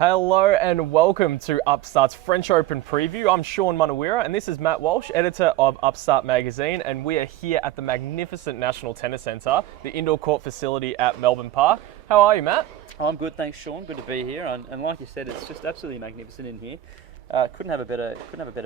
Hello and welcome to Upstart's French Open preview. I'm Sean Munawira and this is Matt Walsh, editor of Upstart magazine, and we are here at the magnificent National Tennis Centre, the indoor court facility at Melbourne Park. How are you, Matt? I'm good, thanks, Sean. Good to be here, and like you said, it's just absolutely magnificent in here. Couldn't have a better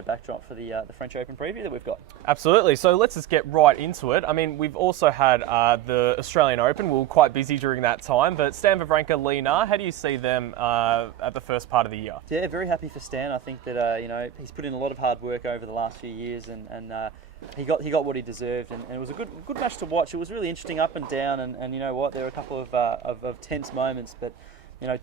backdrop for the French Open preview that we've got. Absolutely. So let's just get right into it. I mean, we've also had the Australian Open. We were quite busy during that time, but Stan Wawrinka, Li Na, how do you see them at the first part of the year? Yeah, very happy for Stan. I think that he's put in a lot of hard work over the last few years, and he got what he deserved, and it was a good match to watch. It was really interesting, up and down, and you know what, there were a couple of tense moments, but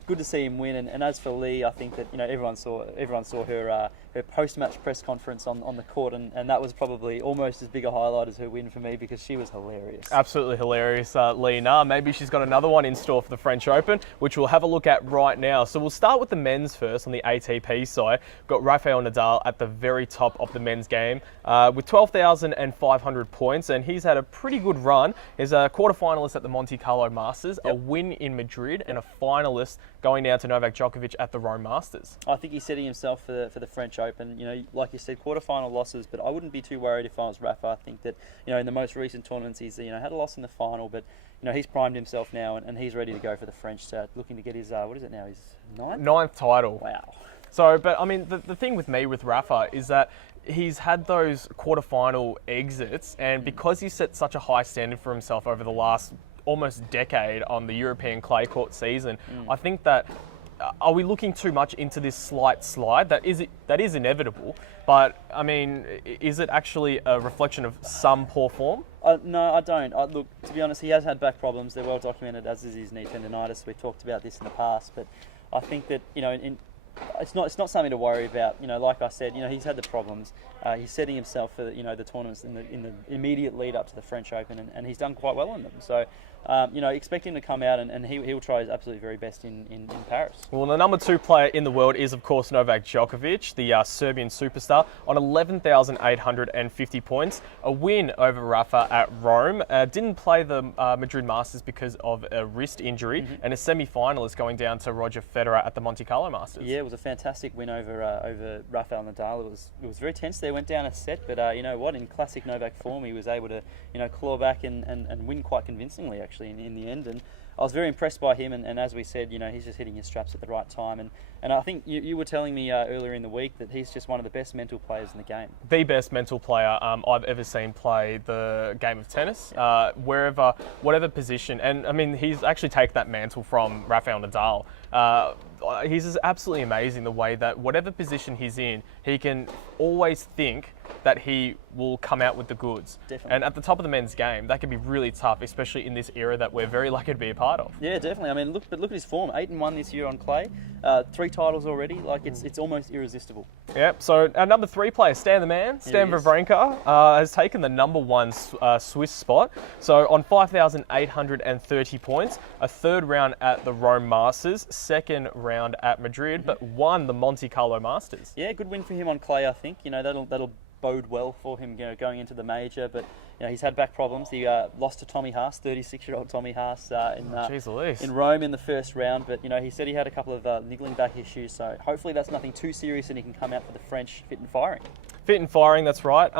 good to see him win. And as for Li, I think that everyone saw her post-match press conference on the court, and that was probably almost as big a highlight as her win for me, because she was hilarious. Absolutely hilarious, Li Na. Maybe she's got another one in store for the French Open, which we'll have a look at right now. So we'll start with the men's first on the ATP side. We've got Rafael Nadal at the very top of the men's game with 12,500 points, and he's had a pretty good run. He's a quarterfinalist at the Monte Carlo Masters, a win in Madrid, and a finalist going down to Novak Djokovic at the Rome Masters. I think he's setting himself for the French Open. Like you said, quarterfinal losses, but I wouldn't be too worried if I was Rafa. I think that in the most recent tournaments he's had a loss in the final, but he's primed himself now, and he's ready to go for the French. Looking to get his his ninth title. Wow. So, but I mean, the thing with Rafa is that he's had those quarterfinal exits, and because he set such a high standard for himself over the last almost decade on the European clay court season, I think that are we looking too much into this slight slide? That is inevitable, but I mean, is it actually a reflection of some poor form? No, I don't. Look, to be honest, he has had back problems. They're well documented, as is his knee tendonitis. We've talked about this in the past, but I think that it's not something to worry about. Like I said, he's had the problems. He's setting himself for the tournaments in the immediate lead up to the French Open, and he's done quite well in them. So, expect him to come out and he'll try his absolute very best in Paris. Well, the number 2 player in the world is, of course, Novak Djokovic, the Serbian superstar, on 11,850 points. A win over Rafa at Rome. Didn't play the Madrid Masters because of a wrist injury, and a semi-finalist going down to Roger Federer at the Monte Carlo Masters. Yeah, it was a fantastic win over Rafael Nadal. It was very tense. They went down a set, but you know what? In classic Novak form, he was able to claw back and win quite convincingly, actually, in the end. And I was very impressed by him, and as we said, he's just hitting his straps at the right time. And I think you were telling me earlier in the week that he's just one of the best mental players in the game. The best mental player I've ever seen play the game of tennis, whatever position. And I mean, he's actually taken that mantle from Rafael Nadal. He's just absolutely amazing the way that whatever position he's in, he can always think that he will come out with the goods. Definitely. And at the top of the men's game, that can be really tough, especially in this era that we're very lucky to be a part of. Yeah, definitely. I mean, look at his form. 8-1 this year on clay, 3 titles already. Like, it's almost irresistible. Yep. So our number 3 player, Stan the man, Stan Wawrinka, has taken the number 1 Swiss spot. So on 5,830 points, a 3rd round at the Rome Masters, 2nd round at Madrid, but won the Monte Carlo Masters. Yeah, good win for him on clay. I think that'll bode well for him, going into the major. But he's had back problems. He lost to Tommy Haas, 36-year-old Tommy Haas, in Rome in the first round. But he said he had a couple of niggling back issues. So hopefully that's nothing too serious, and he can come out for the French fit and firing. Fit and firing, that's right.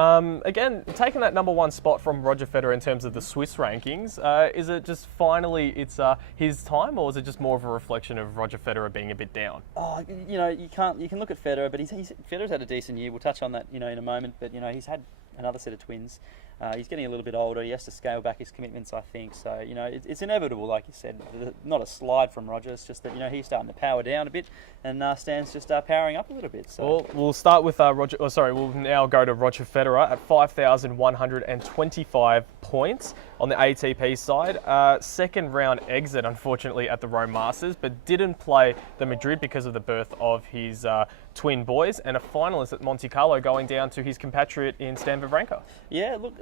Again, taking that number 1 spot from Roger Federer in terms of the Swiss rankings, is it just finally it's his time, or is it just more of a reflection of Roger Federer being a bit down? Oh, you can look at Federer, but Federer's had a decent year. We'll touch on that in a moment. But he's had another set of twins. He's getting a little bit older. He has to scale back his commitments, I think. So, it's inevitable, like you said. Not a slide from Roger. It's just that, he's starting to power down a bit, and Stan's just powering up a little bit. So. Well, we'll start with we'll now go to Roger Federer at 5,125 points on the ATP side. 2nd round exit, unfortunately, at the Rome Masters, but didn't play the Madrid because of the birth of his twin boys, and a finalist at Monte Carlo going down to his compatriot in Stan Wawrinka. Yeah, look,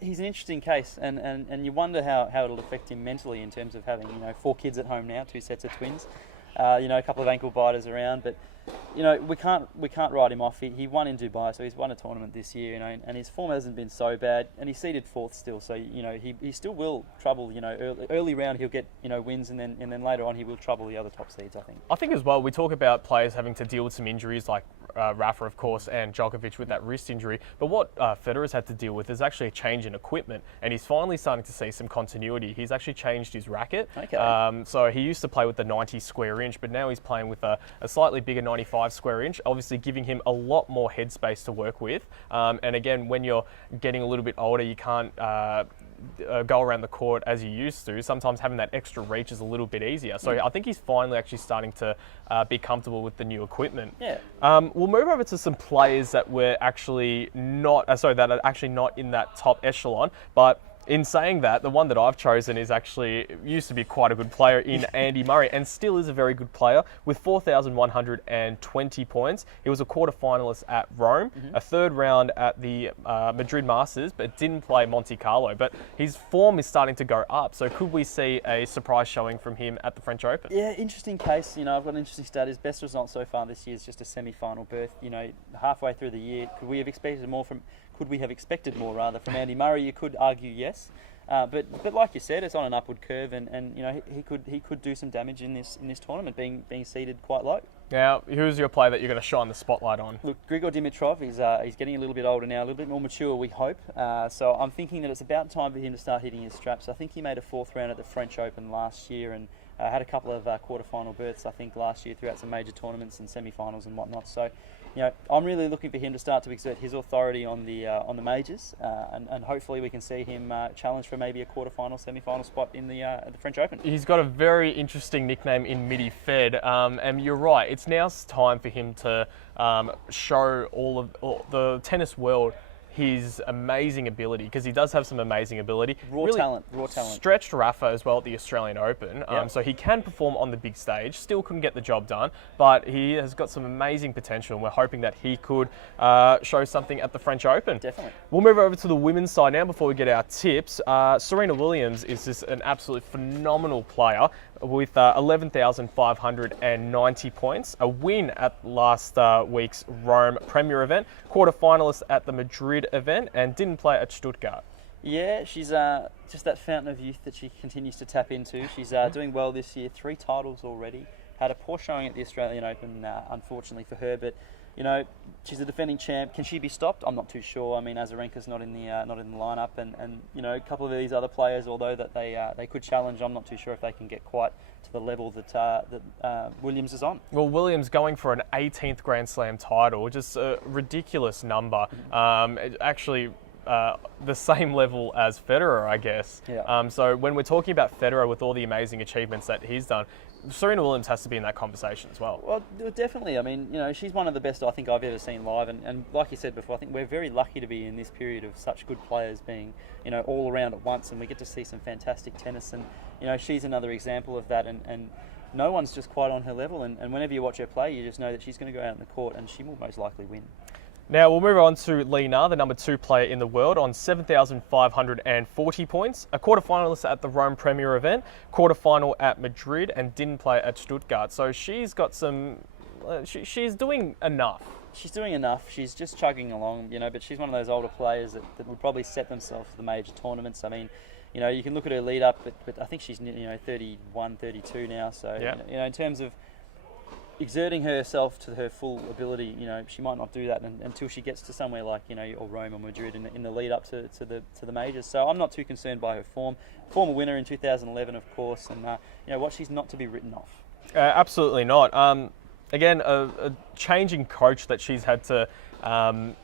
he's an interesting case, and you wonder how it'll affect him mentally in terms of having 4 kids at home now, 2 sets of twins, a couple of ankle biters around, but you know, we can't write him off. He won in Dubai, so he's won a tournament this year, you know, and his form hasn't been so bad, and he's seeded fourth still. So you know, he still will trouble. You know, early round he'll get, you know, wins, and then later on he will trouble the other top seeds, I think. I think as well, we talk about players having to deal with some injuries like Rafa, of course, and Djokovic with that wrist injury. But what Federer's had to deal with is actually a change in equipment, and he's finally starting to see some continuity. He's actually changed his racket. Okay. So he used to play with the 90 square inch, but now he's playing with a slightly bigger 95 square inch, obviously giving him a lot more headspace to work with. And again, when you're getting a little bit older, you can't go around the court as you used to. Sometimes having that extra reach is a little bit easier. So I think he's finally actually starting to be comfortable with the new equipment. Yeah. We'll move over to some players that were actually not, that are actually not in that top echelon, but in saying that, the one that I've chosen is actually used to be quite a good player in Andy Murray, and still is a very good player with 4,120 points. He was a quarter-finalist at Rome, a third round at the Madrid Masters, but didn't play Monte Carlo. But his form is starting to go up, so could we see a surprise showing from him at the French Open? Yeah, interesting case. You know, I've got an interesting stat. His best result so far this year is just a semi-final berth. You know, halfway through the year, could we have expected more from Andy Murray? You could argue yes, but like you said, it's on an upward curve, and you know, he could do some damage in this tournament, being seeded quite low. Now, who's your player that you're going to shine the spotlight on? Look, Grigor Dimitrov, he's getting a little bit older now, a little bit more mature, we hope. So I'm thinking that it's about time for him to start hitting his straps. I think he made a fourth round at the French Open last year, and had a couple of quarter-final berths, I think, last year throughout some major tournaments and semi-finals and whatnot. So, you know, I'm really looking for him to start to exert his authority on the majors, and hopefully we can see him challenge for maybe a quarter-final, semi-final spot in the French Open. He's got a very interesting nickname in Midi Fed, and you're right. It's now time for him to show all the tennis world his amazing ability, because he does have some amazing ability. Raw talent. Stretched Rafa as well at the Australian Open, so he can perform on the big stage. Still couldn't get the job done, but he has got some amazing potential, and we're hoping that he could show something at the French Open. Definitely. We'll move over to the women's side now before we get our tips. Serena Williams is just an absolutely phenomenal player with 11,590 points, a win at last week's Rome Premier event, quarter-finalist at the Madrid event, and didn't play at Stuttgart. Yeah, she's just that fountain of youth that she continues to tap into. She's doing well this year, 3 titles already. Had a poor showing at the Australian Open, unfortunately for her, but you know, she's a defending champ. Can she be stopped? I'm not too sure. I mean, Azarenka's not in the lineup, and you know, a couple of these other players, although that they could challenge, I'm not too sure if they can get quite to the level that Williams is on. Well, Williams going for an 18th Grand Slam title, just a ridiculous number. Actually, the same level as Federer, I guess. Yeah. So when we're talking about Federer with all the amazing achievements that he's done, Serena Williams has to be in that conversation as well. Well, definitely. I mean, you know, she's one of the best I think I've ever seen live, and like you said before, I think we're very lucky to be in this period of such good players being, you know, all around at once, and we get to see some fantastic tennis, and you know, she's another example of that, and no one's just quite on her level, and whenever you watch her play, you just know that she's going to go out in the court and she will most likely win. Now we'll move on to Li Na, the number 2 player in the world, on 7,540 points, a quarter-finalist at the Rome Premier event, quarter-final at Madrid, and didn't play at Stuttgart. So she's got some, she's doing enough. She's doing enough. She's just chugging along, you know, but she's one of those older players that will probably set themselves for the major tournaments. I mean, you know, you can look at her lead up, but I think she's, you know, 31, 32 now. So, yeah. You know, in terms of exerting herself to her full ability, you know, she might not do that until she gets to somewhere like, you know, or Rome or Madrid in the lead up to the majors. So I'm not too concerned by her form. Former winner in 2011, of course, and you know what, she's not to be written off. Absolutely not. Again, a changing coach that she's had to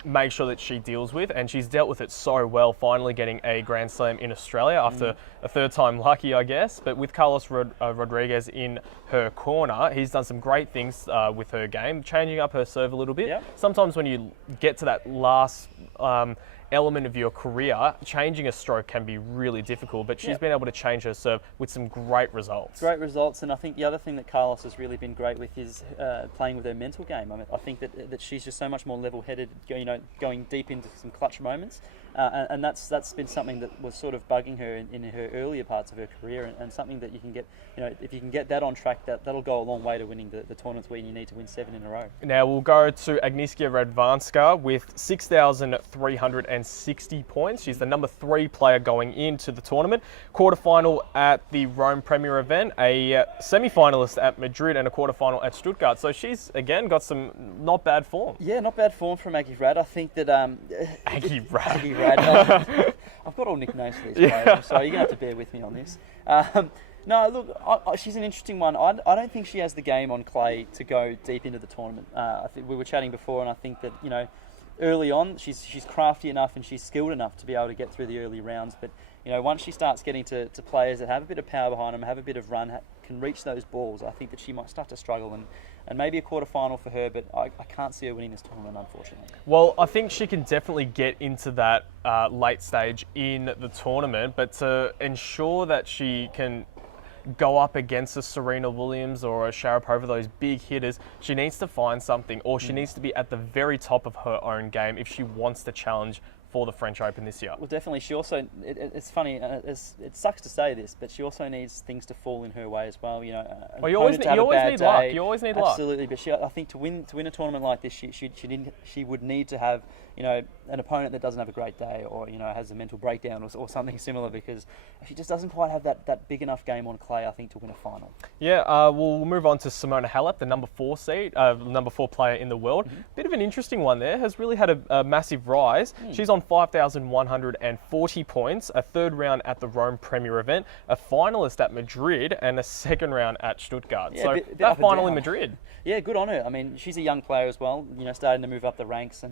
make sure that she deals with, and she's dealt with it so well, finally getting a Grand Slam in Australia after a third time lucky, I guess. But with Carlos Rodriguez in her corner, he's done some great things with her game, changing up her serve a little bit. Yep. Sometimes when you get to that last element of your career, changing a stroke can be really difficult, but she's been able to change her serve with some great results. Great results, and I think the other thing that Carlos has really been great with is playing with her mental game. I mean, I think that she's just so much more level-headed, going deep into some clutch moments, and that's been something that was sort of bugging her in her earlier parts of her career, and something that you can get, if you can get that on track, that'll go a long way to winning the tournaments where you need to win 7 in a row. Now we'll go to Agnieszka Radwanska with 6,360 points. She's the number 3 player going into the tournament. Quarterfinal at the Rome Premier event, a semi-finalist at Madrid, and a quarterfinal at Stuttgart. So she's again got some not bad form. Yeah, not bad form from Aggie Rad. I think that Aggie Rad. Aggie Rad. I've got all nicknames for these players. I'm sorry, you're gonna have to bear with me on this. No, look, she's an interesting one. I don't think she has the game on clay to go deep into the tournament. I think we were chatting before, and I think that early on she's crafty enough and she's skilled enough to be able to get through the early rounds. But once she starts getting to players that have a bit of power behind them, have a bit of run, can reach those balls, I think that she might start to struggle, and maybe a quarterfinal for her, but I can't see her winning this tournament, unfortunately. Well, I think she can definitely get into that late stage in the tournament, but to ensure that she can go up against a Serena Williams or a Sharapova, those big hitters, she needs to find something, or she needs to be at the very top of her own game if she wants to challenge for the French Open this year. Well, definitely. She also, it's funny, it sucks to say this, but she also needs things to fall in her way as well. You always need luck. You always need luck. Absolutely, but I think to win a tournament like this, she would need to have an opponent that doesn't have a great day, or has a mental breakdown or something similar, because she just doesn't quite have that big enough game on clay, I think, to win a final. Yeah, we'll move on to Simona Halep, the number 4 player in the world. Bit of an interesting one there. Has really had a massive rise. She's on 5,140 points, a 3rd round at the Rome Premier event, a finalist at Madrid, and a 2nd round at Stuttgart. Yeah, so that final in Madrid. Yeah, good on her. I mean, she's a young player as well, starting to move up the ranks,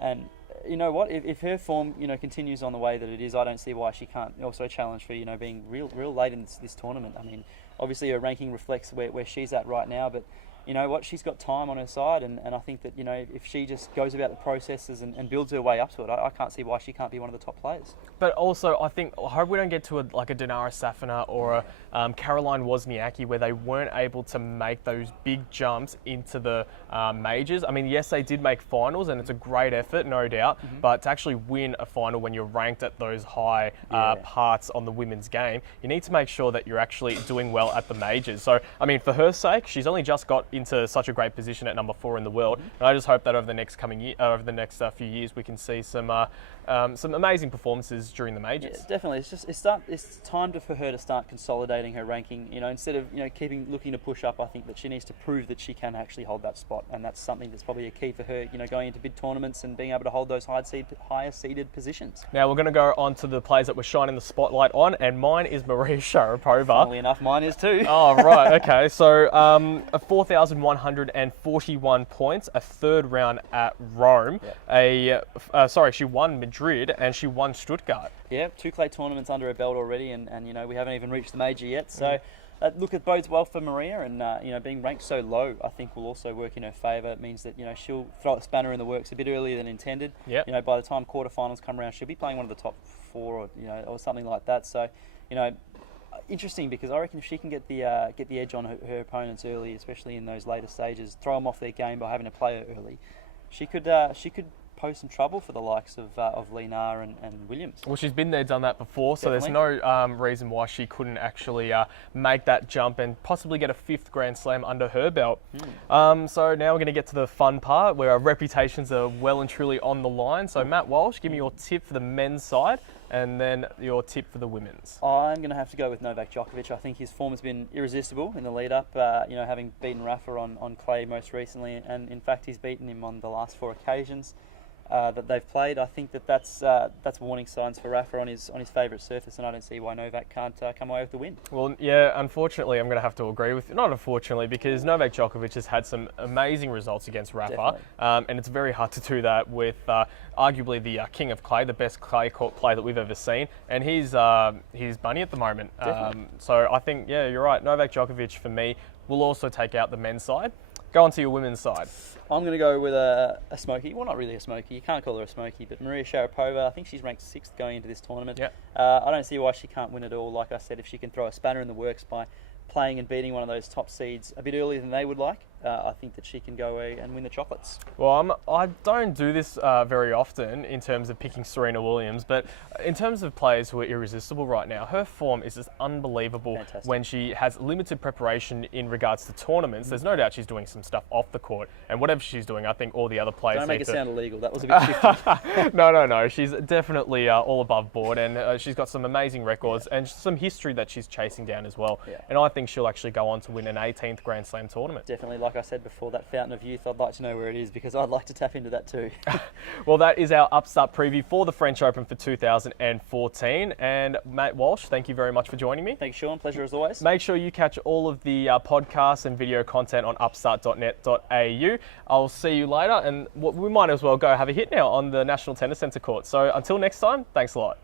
and you know what? If her form, continues on the way that it is, I don't see why she can't also challenge for, being real late in this tournament. I mean, obviously her ranking reflects where she's at right now, but you know what? She's got time on her side, and I think that, if she just goes about the processes and builds her way up to it, I can't see why she can't be one of the top players. But also, I hope we don't get to a Dinara Safina or a Caroline Wozniacki where they weren't able to make those big jumps into the majors. I mean, yes, they did make finals, and it's a great effort, no doubt, but to actually win a final when you're ranked at those high parts on the women's game, you need to make sure that you're actually doing well at the majors. So, I mean, for her sake, she's only just got into such a great position at number 4 in the world, and I just hope that over the next few years, we can see some amazing performances during the majors. Yeah, definitely. It's time for her to start consolidating her ranking. Instead of looking to push up, I think that she needs to prove that she can actually hold that spot, and that's something that's probably a key for her. Going into big tournaments and being able to hold those higher seeded positions. Now we're going to go on to the players that we're shining the spotlight on, and mine is Maria Sharapova. Funnily enough, mine is too. Oh right, okay. So 4,141 points, a 3rd round at Rome. She won Madrid and she won Stuttgart. Yeah, 2 clay tournaments under her belt already, and we haven't even reached the major yet. So look, it bodes well for Maria, and being ranked so low, I think will also work in her favour. It means that she'll throw a spanner in the works a bit earlier than intended. Yep. By the time quarterfinals come around, she'll be playing one of the top 4 or something like that. So interesting, because I reckon if she can get the edge on her opponents early, especially in those later stages, throw them off their game by having to play her early, she could pose some trouble for the likes of Lena and Williams. Well, she's been there, done that before, so Definitely. there's no reason why she couldn't actually make that jump and possibly get a 5th Grand Slam under her belt. So now we're going to get to the fun part where our reputations are well and truly on the line. So Matt Walsh, give me your tip for the men's side, and then your tip for the women's. I'm going to have to go with Novak Djokovic. I think his form has been irresistible in the lead-up, having beaten Rafa on clay most recently, and in fact he's beaten him on the last 4 occasions that they've played. I think that's warning signs for Rafa on his favourite surface, and I don't see why Novak can't come away with the win. Well, yeah, unfortunately, I'm going to have to agree with you. Not unfortunately, because Novak Djokovic has had some amazing results against Rafa, and it's very hard to do that with arguably the king of clay, the best clay court player that we've ever seen, and he's bunny at the moment. So I think, yeah, you're right. Novak Djokovic for me will also take out the men's side. Go on to your women's side. I'm going to go with a smoky. Well, not really a smoky. You can't call her a smoky, but Maria Sharapova. I think she's ranked 6th going into this tournament. Yeah. I don't see why she can't win it all. Like I said, if she can throw a spanner in the works by playing and beating one of those top seeds a bit earlier than they would like, I think that she can go away and win the chocolates. Well, I don't do this very often in terms of picking Serena Williams, but in terms of players who are irresistible right now, her form is just unbelievable. Fantastic. When she has limited preparation in regards to tournaments. There's no doubt she's doing some stuff off the court, and whatever she's doing, I think all the other players Don't make need it to... sound illegal. That was a bit shifty. No. She's definitely all above board, and she's got some amazing records and some history that she's chasing down as well. Yeah. And I think she'll actually go on to win an 18th Grand Slam tournament. Definitely, like I said before, that fountain of youth, I'd like to know where it is because I'd like to tap into that too. Well, that is our Upstart preview for the French Open for 2014. And Matt Walsh, thank you very much for joining me. Thanks, Sean. Pleasure as always. Make sure you catch all of the podcasts and video content on upstart.net.au. I'll see you later, and we might as well go have a hit now on the National Tennis Centre court. So until next time, thanks a lot.